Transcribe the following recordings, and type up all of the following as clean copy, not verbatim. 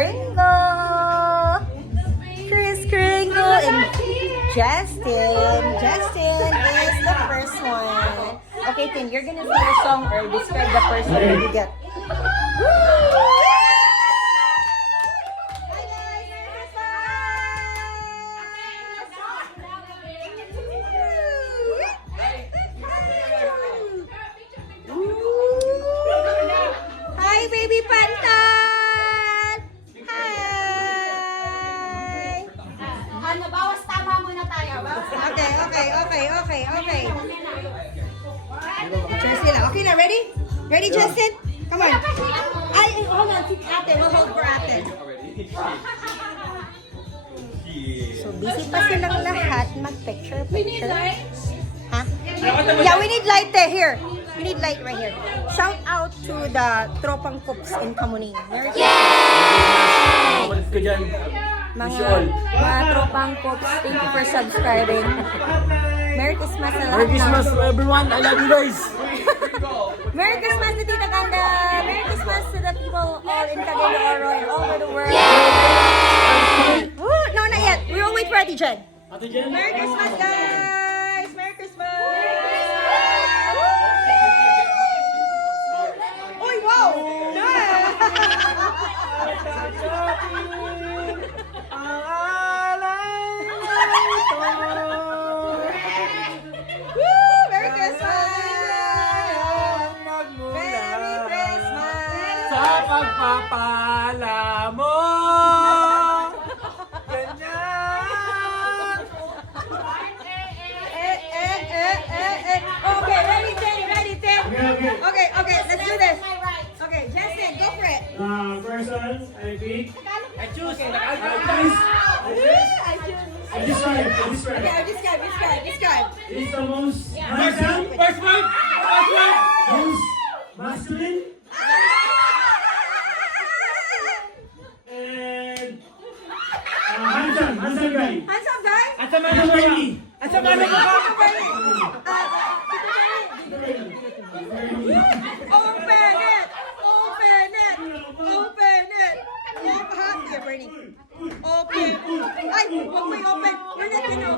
Kringle! Chris Kringle and Justin. Justin is the first one. Okay, Tin, you're gonna sing a song or describe the person that you get. Hi, baby Pantan! Hi! Ano, bawas tama muna tayo. Bawas tama. Okay. Picture sila. Okay na, ready? Ready, Justin? Come on. Ay, hold on. Ate, we'll hold for ate. So, busy pa silang lahat mag-picture. Ha? Yeah, we need light there. Here. We need light right here. Shout out to the Tropang Coops in Kamuning. Umalis ka dyan. Mga Tropang Coops, thank you for subscribing. Merry Christmas na lahat. Merry Christmas to everyone. I love you guys. Merry Christmas to Tita Ganda. Merry Christmas to the people all in Cagayan de Oro and all over the world. Ooh, no, not yet. We will wait for Ate Jen. Ate Jen. Merry Christmas, guys! Merry Christmas! Uy, wow! Woo! Merry Christmas! Merry Christmas! Sa pagpapala mo. Ganyan. Okay, ready, Tim? Okay. Okay, let's do this. Okay, Justin, go for it. Person, I pick. I choose. I choose. I describe. Okay, describe. It's the most handsome. First one. Most masculine. And handsome guy. Handsome guy? At sa mga Bernie. At sa mga Here, Bernie. Open. Ay, wag mo i-open. We're not gonna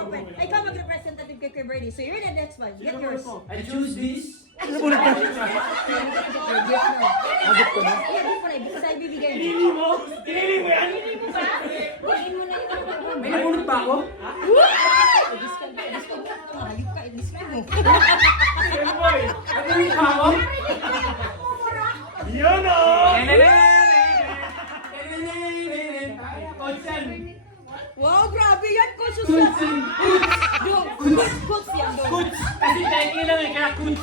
open. Ay, ikaw mag-representative kay Bernie. So you're the next one. Get yours. I choose this. Gift mo na. Gift mo na. Ibig sa ibibigay mo. Tinili mo yan? Bigyan mo na yung May nabunot ba ako? Hayop ka, i-describe mo. Ano boy? Nabunot ba ako? Yun o! Wow, grabe yan. Kusus yan. Kuts! Kasi tayo lang eh, kaya kuts!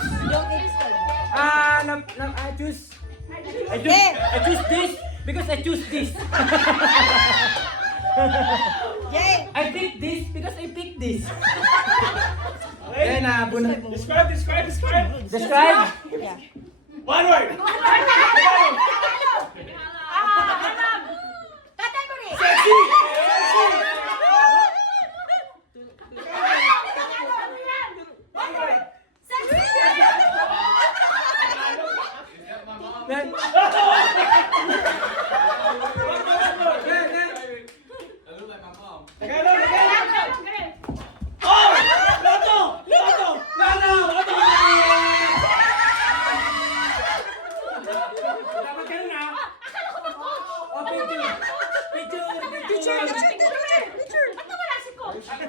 I choose this because I choose this. Yay! I pick this because I pick this. Describe. Describe. Yeah. One word. Sexy. Then.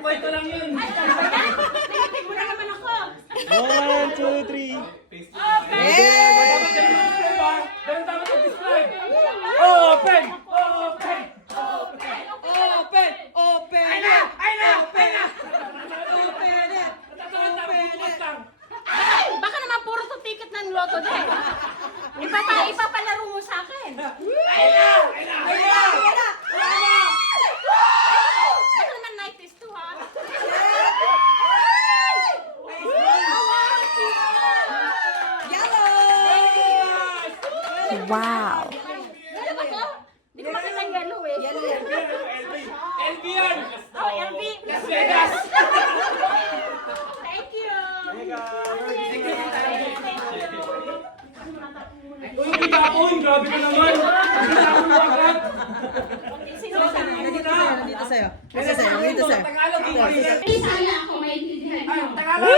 Ito lang yun. One, two, three. Ganun tama sa describe. Open! Ay na! Baka naman puro to ticket ng loto din. Ipapalaro mo sa akin. Ay na! Baka naman night is to, ha? Wow. Ano ba to? Hindi ko makita yung yellow eh. LB yan! Oh, LB. Las Vegas! Thank you. Uy, kita ako! Uy, grabe ka naman. Sinabi mo agad. Nandito sa'yo. Nandito sa'yo. Tagalog, English. Ay, sana ako maintindihan niyo. Tagalog.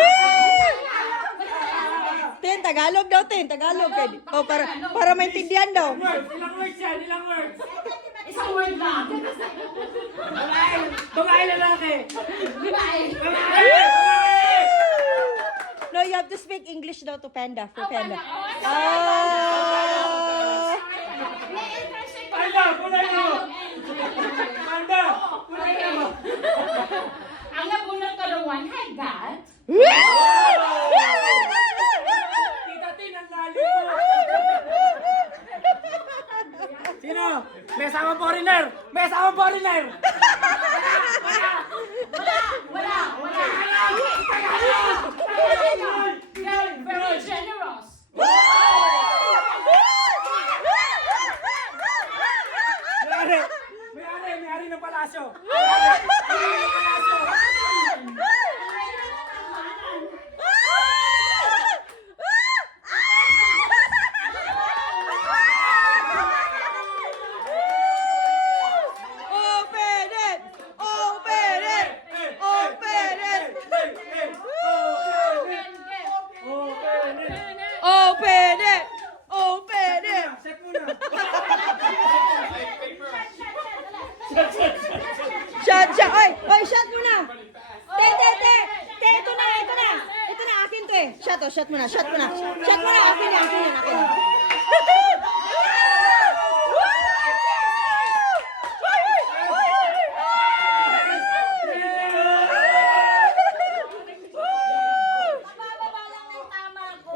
Ten, Tagalog daw, Ten. Tagalog. Oh, para maintindihan daw. Ilang words yan? Ilang words? Isang word lang. Babae lalaki. Bye. No, you have to speak English daw to Panda. For Panda. Panda, kulay mo. Panda, kulay mo. Ang nabunot ko naman, hi God. Tita Tin, ang lalim mo. Sino? May asawang foreigner! May asawang foreigner! Wala. Very generous. May-ari ng palasyo. Open it! Open it! Open it! Open it! Open it! Set muna. Shot! Oy, shot muna! Te! Ito na! Ito na, akin to eh. Shot muna. Shot muna, akin yan. Bababa lang ng tama ko.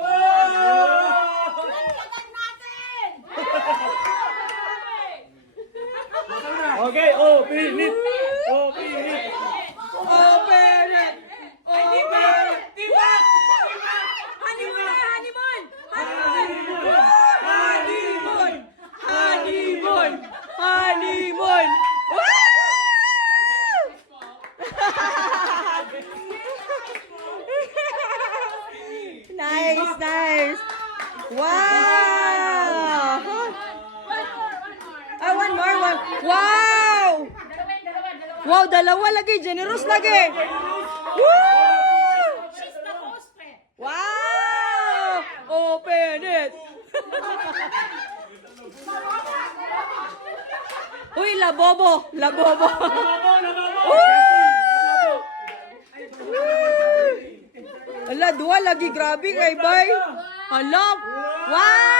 Lagyan natin. Okay, open it. Open it. Open it! Ay, di ba? Di ba? Honeymoon! Nice! Wow! One more. Wow! Wow, dalawa lagi. Generous lagi. Woo! She's the host, eh. Wow! Open it! Uy, labobo! Nababaw. Ala, dua lagi. Grabe kay bay. Hala! Wow!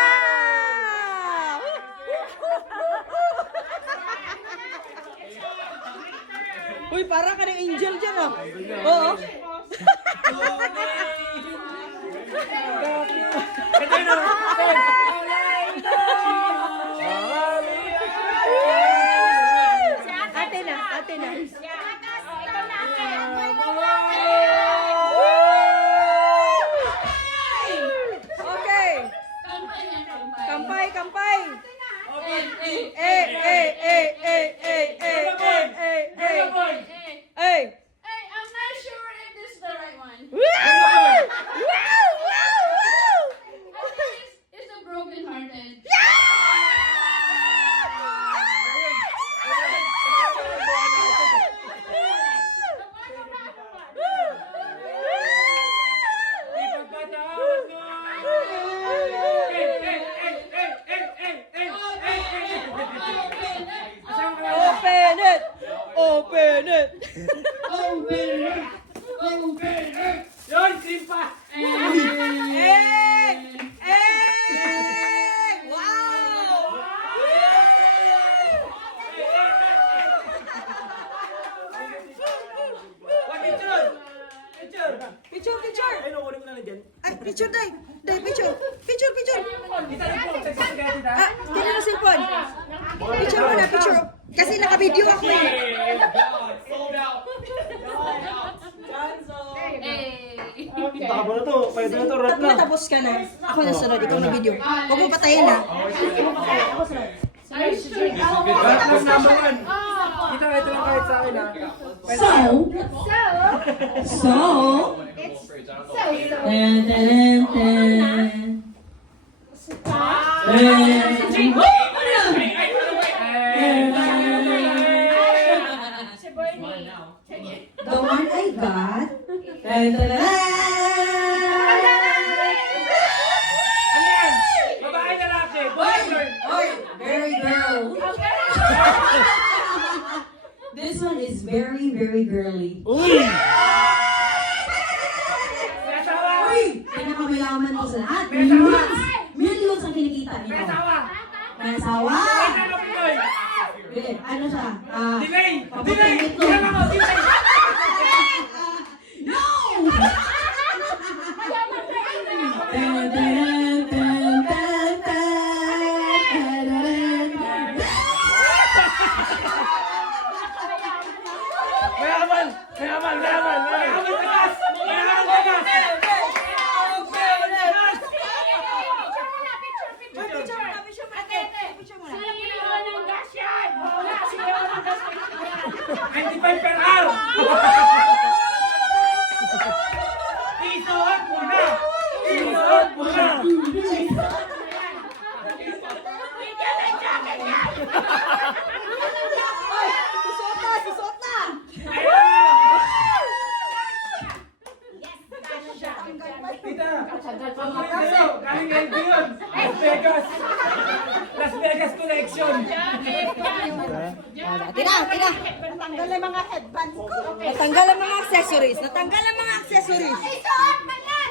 Uy, para ka ng angel dyan, oh. Oo. Ate na. Ikaw na akin. Okay. Kampay. Hey. Hey, I'm not sure if this is the right one. Wow! It's a broken hearted. Open it! Yun, cream pa. Hey! Wow! Picture! Ay, nakunin mo na lang dyan. Ay, picture, day! Picture! Tita, rin po. Tita, tita. Ah, kailan na cellphone? Picture mo na, picture. Kasi naka-video ako eh. Tama na to. Pwede na to. Rap Pag na. matapos ka na, ako na sunod, ikaw na video. Huwag mo patayin na. Ako sunod. Rap na number one. Tita, ito lang kahit sa akin ha. Ten. Si Bernie. Sige. The one I got. Ano yan? Babae na lalaki. Boy, girl. Oy, very girl. This one is very, very girly. Uy! May asawa! Uy! Pinakamayaman ko sa lahat. Millions! Millions ang kinikita May nito. asawa! May asawa! May anak Pinoy! Ano siya? Delay! Papatay Delay! nito. Kailangan mo! Delay! No! Mayaman! Mayaman! Mayaman! Mayaman sa gas! Mayaman sa gas! Sino ng gas yan? Wala, sino ng gas yan? 25 per hour! Isuot mo na! Isuot mo na! Bigyan ng jacket yan! Susot na! Tita! Galing kayo yun! Las Vegas! Las Vegas Collection! Tira! Natanggal ang mga headbands ko. Natanggal ang mga accessories. Isuot man yan!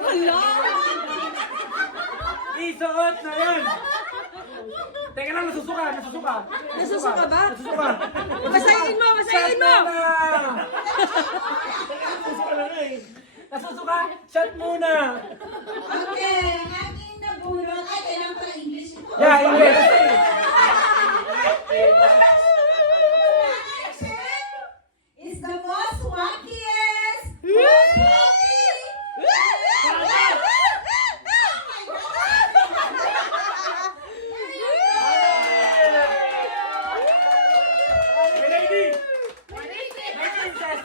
Wala! Isuot na yan! Teka lang, nasusuka! Nasusuka ba? Nasusuka! Masayin mo! Shot muna! Nasusuka na nga eh. Nasusuka! Shot muna! Okay, ang aking nabulot. Ay, kailangan pala English ito. Yeah, English! Is the most wackiest, most happy. My lady! What is it? My princess!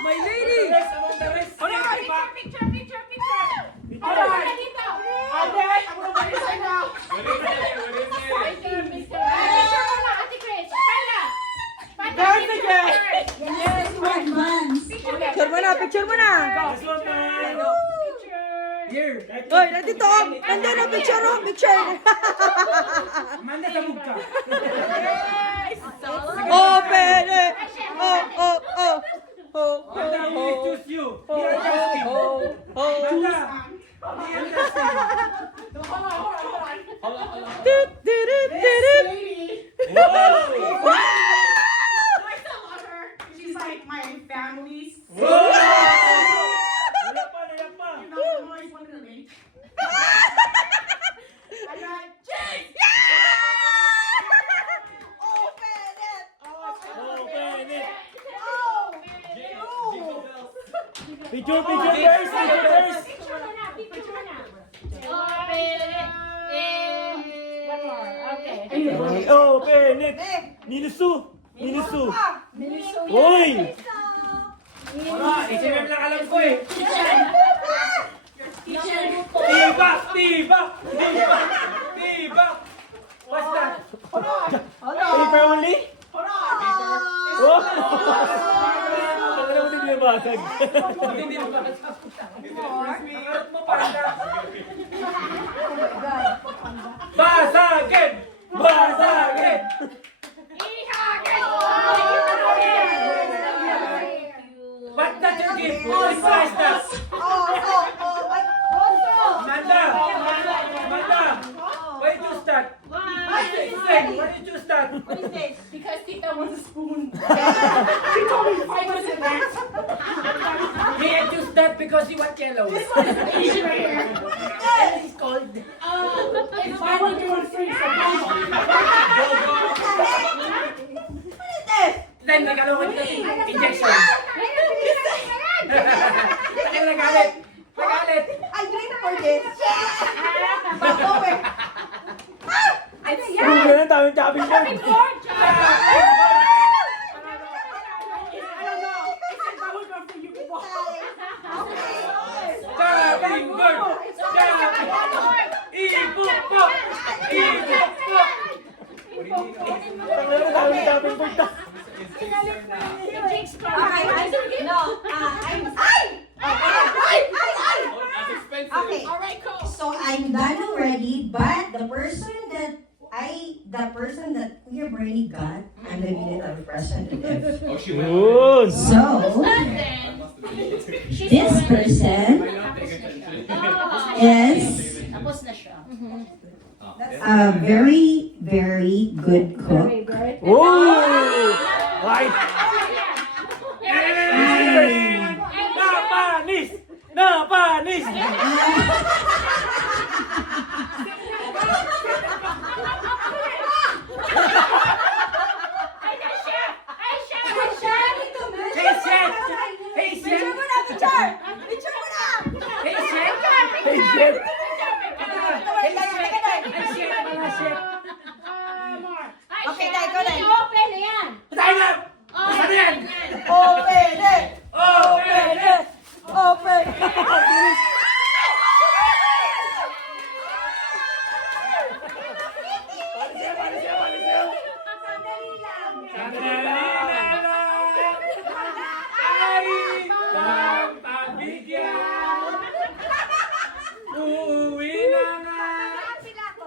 My lady! Rest among the rest! Picture! Picture! Wala dito! Ate! Ako na ba isa na? Picture mo na, Ate Chris! Kaya! Dance again! Yes, to advance. Picture mo na! This one man! Here! Hoy, nandito oh! Nandun ang picture oh! Picture! Amanda sa mugka! Open it! Oh! Amanda, we will choose you! Here are Justin! Amanda! Here are Justin! She's like my family's. Wala pa! Always wanted to make. I got cheese. Open it! Open it! Oh! Picture first! Picture mo na! Open it! One more. Okay. Open it! Nilusu! Hoy! Wala! Isimem lang alam ko eh! Tibak! What's that? Paper only? Oh! Ang alam mo din binabasag. Ang mo panda. Basagin! What that you give? What price that? Amanda! Why did you start? Why did you start? Because Tita wants a spoon. She told me 5 minutes in that. He had to start because he was yellow. This one is Asian right here. And it's cold. It's buy one get one free. So Then nagkaroon ko ng injection. Dahil nagalit. I dream for this! Ang ganun, daming chopping board. I don't know. It's like that one for you. Chopping board. Ipupok! Ipupok! Dami punta. Okay. So I'm done already, but the person that Kuya Bernie got, I'm the minute of representative. Yun! So this person is Tapos na siya. a very, very good cook. Oh! Right! Napanis! Napanis! Hey, chef! Hey, chef! Hey, chef! Hey, chef! Hey, chef! Mga chef! Okay, dahil ko na. Open na yan. Tayo na! Ano yan? Open it! Open it! Open!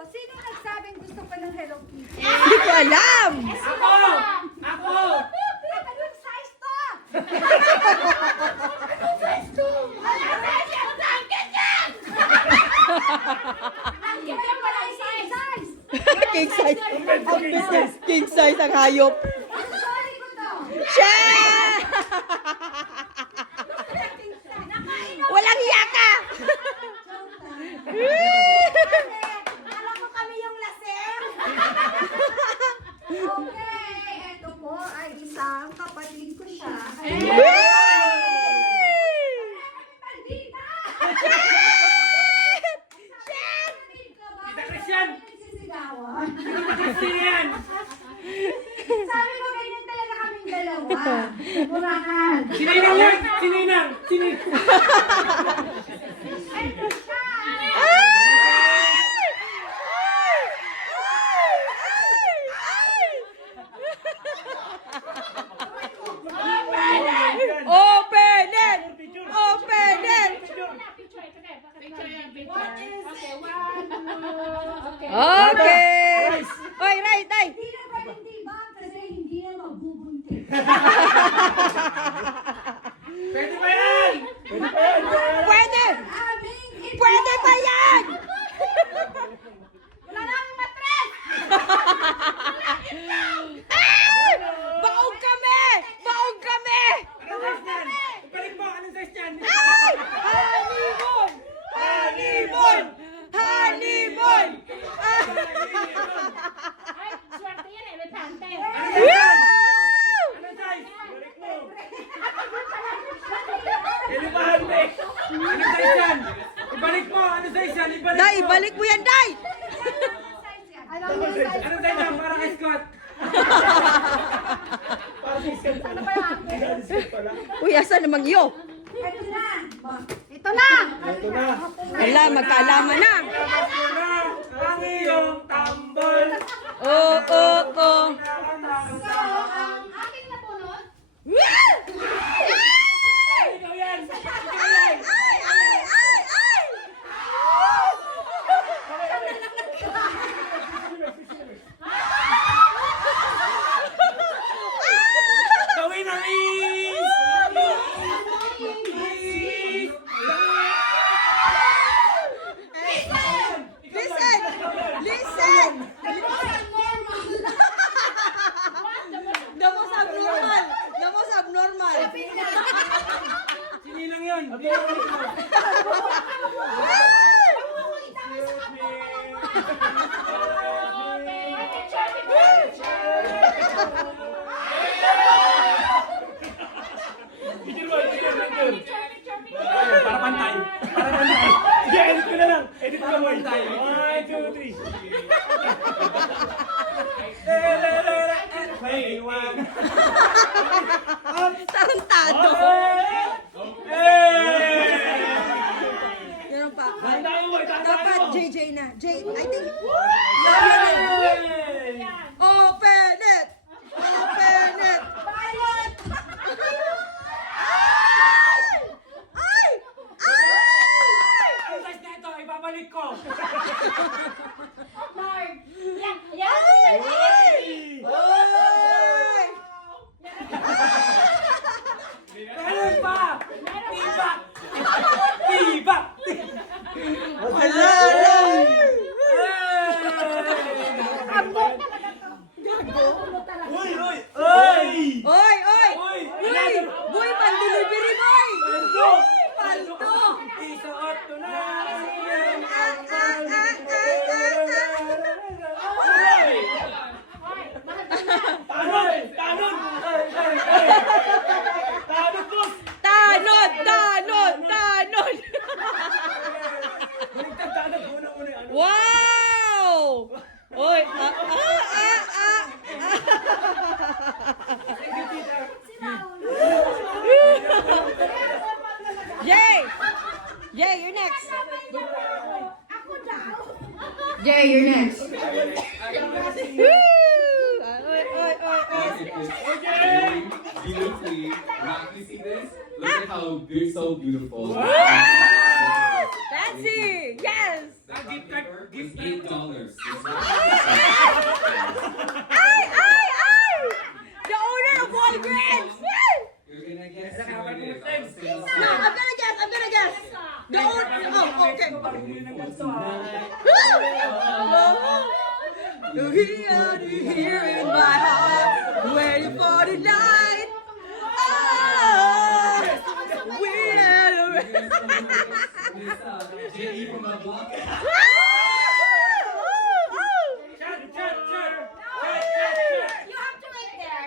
Sino nagsabing gusto pa ng Hello Kitty? Hindi ko alam! Ako! Anong size to? Ganyan pala ang size. King size. Ang business. King size ang hayop. Sorry ko to. Chef! Walang hiya ka! Alam mo kami yung lasem. Okay, eto po ay isang kapatid ko siya. Maldita! Kita Christian! Nagsisigawan. Sino yan? Sabi ko ganyan talaga kaming dalawa. Murahan. Sininang yan! Sininang! Sininang! Eto siya. Open it! Open it! Okay! Oy, right, ay! Hindi na pwedeng diba kasi hindi na magbubuntis. Pwede ba yan? Pwede! Aming ito. Pwede ba yan? Wala na akong matres. Ay! Baog kami! Baog kami! Anong size yan? Balik mo! Anong size yan? Ay! Hanibon! Hanibon! Hanibon! Ay, swerte yan, elepante. Anong size yan? Anong size? Balik mo! Elefante! Anong size yan? Ibalik mo! Anong size yan? Ibalik mo! Day, balik mo yan, Day! Alam mo yung size. Anong size yan? Para kay Scott! Uy, asa namang iyo? Ito na. Ito na! Ito na! Ala, magkaalaman na! Tapos mo na ang iyong tambol! Oo, oo, oo. So, ang aking napunod. Ikaw yan! Ay! Ay! Ay! Ay! Ay! Gawin ang is! Listen! Listen! The most abnormal! The most abnormal! Sinilang yun! Para pantay! Para pantay! Sige, edit ko na lang! Edit ko mo! 1, 2, 3! May iwan! Tarantado! Ganun pa. Tandaan mo! Tandaan Dapat mo! JJ na. J, I think... Yay! Open it! Open it! Ay! Ang size na ito, ibabalik ko. Mark. Yan. Yan. Ay! Meron pa! Tibak! Tibak! Wala! Uy! Uy! Uy! Oy! Oy! Uy! Uy! Boy, pan-delivery boy! Paldo! Paldo! Isuot ko na! Uy! Tanon! Tanon! Tanon po! Tanod! Tanod! Tanod! Baliktad tanon! Una-una yung ano. Wow! Oy! Jay! Jay, you're next. Jay, you're next. Woo! Oy, oy, oy, oy. Okay! Beautifully. Now, you see this? Look at how they're so beautiful. Fancy! Yes! That Gift paper card, was gift $8. Ay! Ay! Ay! The owner of Walgreens! You're gonna guess Saka who may it is. thanks. I'll say it. No, I'm gonna guess. I'm gonna guess. The owner. Oh, okay. Here in my heart, waiting for the night. Oh, we J.E. from the block. Chat, chat, chat! You have to wait there.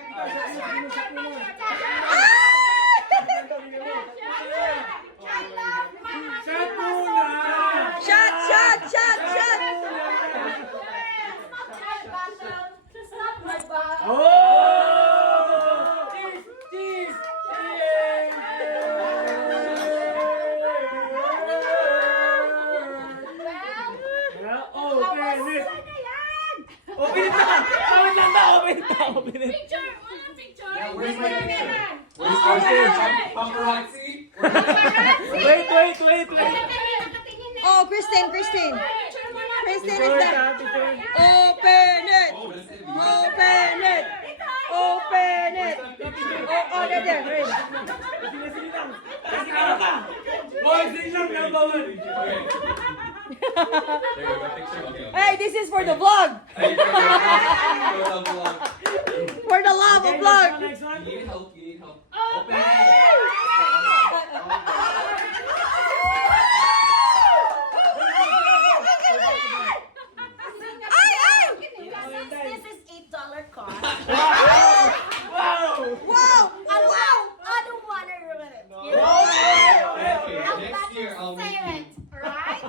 Chat muna! Shot, shot, shot, shot. Oh! Cheese! Cheese! Oh, open it! Open it na! Open lang na! Open it na! Open it! Picture! Walang picture! Yeah, where's my Picture picture? naman. Where's my picture? Paparazzi? Wait! Nakatingin na. Oh, Christine, Christine. Picture mo na. Christine Picture is ka, that. picture. Open it. Oh, that's it. Open it. Open it. Oh, there, there. Right. Sige lang! Kasi ka! Boy, sige lang! Number one! Okay. There you go, picture. Okay. Hey, this is for the vlog. Thank you. For the vlog. For the love of vlog. Next one. You need help, you need help. Oh, Open it. This is $8 cost. Wow! Wow. I don't want to ruin it. You know? Okay, I'll next let year you I'll say meet you. it, right?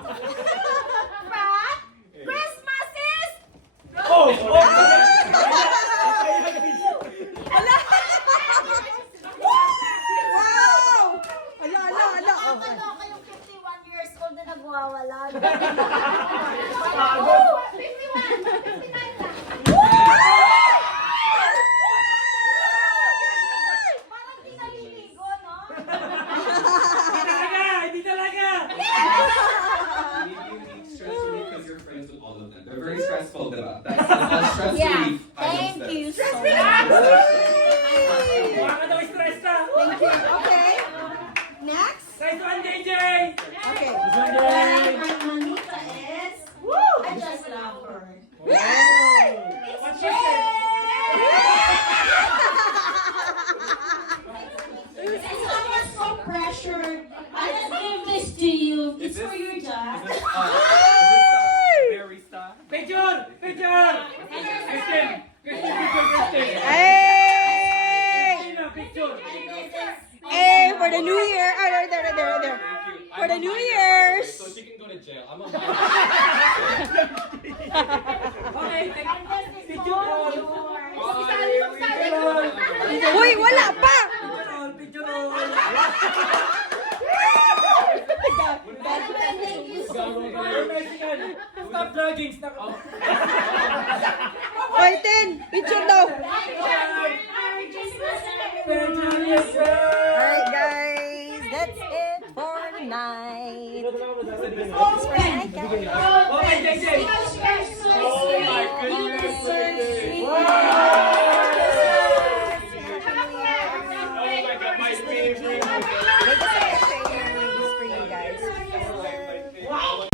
Right? Christmas is... Oh! Wow. Ala, ala, ala. Okay. Nakakaloka yung 51 years old na nagwawala. Pagod. 51! 59 na! Parang di naliligo, no? Hindi talaga! Maybe you need stress relief because you're friends with all of them. They're very stressful, diba? That's stress relief. Thank you so much. Baka ka daw stress ka! Thank you. Okay. Next. Nice one, JJ! Okay. And Manita is, I just love her. What's your name? Since I was so pressured, I just gave this to you. It's for your job. Very star. Picture! Picture! Christian! Christian, Christian! Hey. Picture! Hey, for the new year. Oh, there, there, there, there. Thank you. For I'm the a New minor, Year's. So she can go to jail. I'm a Okay, picture! Uy, wala pa. Picture! You're Mexican. Stop vlogging. Stop. Oy, Tin! Picture daw! Alright guys, that's it for the night. It's for the night, guys. Okay, JJ. Oh my goodness. Happy Oh my God, my favorite. Vegas and Trainer, this for you guys. Wow.